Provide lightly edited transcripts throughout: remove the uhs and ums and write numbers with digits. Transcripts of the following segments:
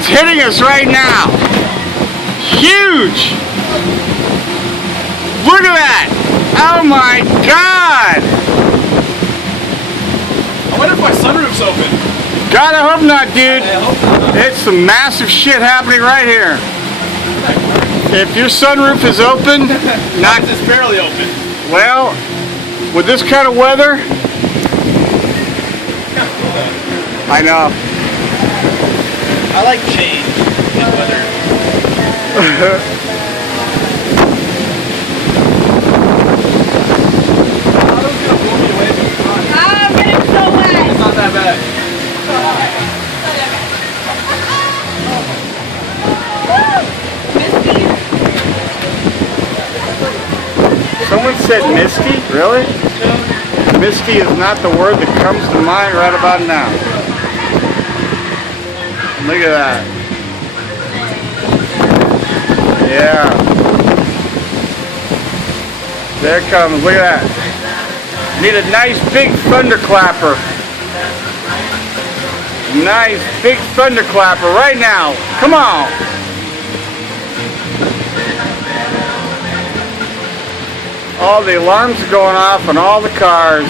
that's hitting us right now. Huge! Look at that! Oh my God! I wonder if my sunroof's open. God, I hope not, dude. I hope not. It's some massive shit happening right here. If your sunroof is open, not It's barely open. well, with this kind of weather, I know. I like change in weather. I'm getting so wet. It's not that bad. Misty. Someone said misty? Really? Misty is not the word that comes to mind right about now. Look at that. Yeah. There it comes. Look at that. Need a nice big thunderclapper. Nice big thunderclapper right now. Come on. All the alarms are going off on all the cars.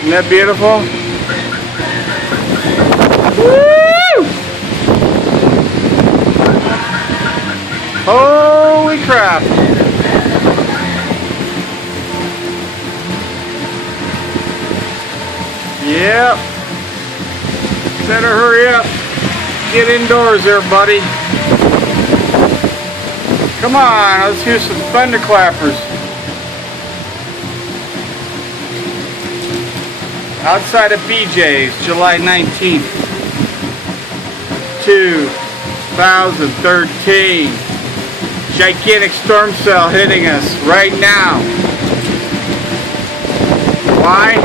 Isn't that beautiful? Woo! Holy crap. Yep. Better hurry up. Get indoors there, buddy. Come on, let's hear some thunderclappers. Outside of BJ's, July 19th, 2013. Gigantic storm cell hitting us right now. Why?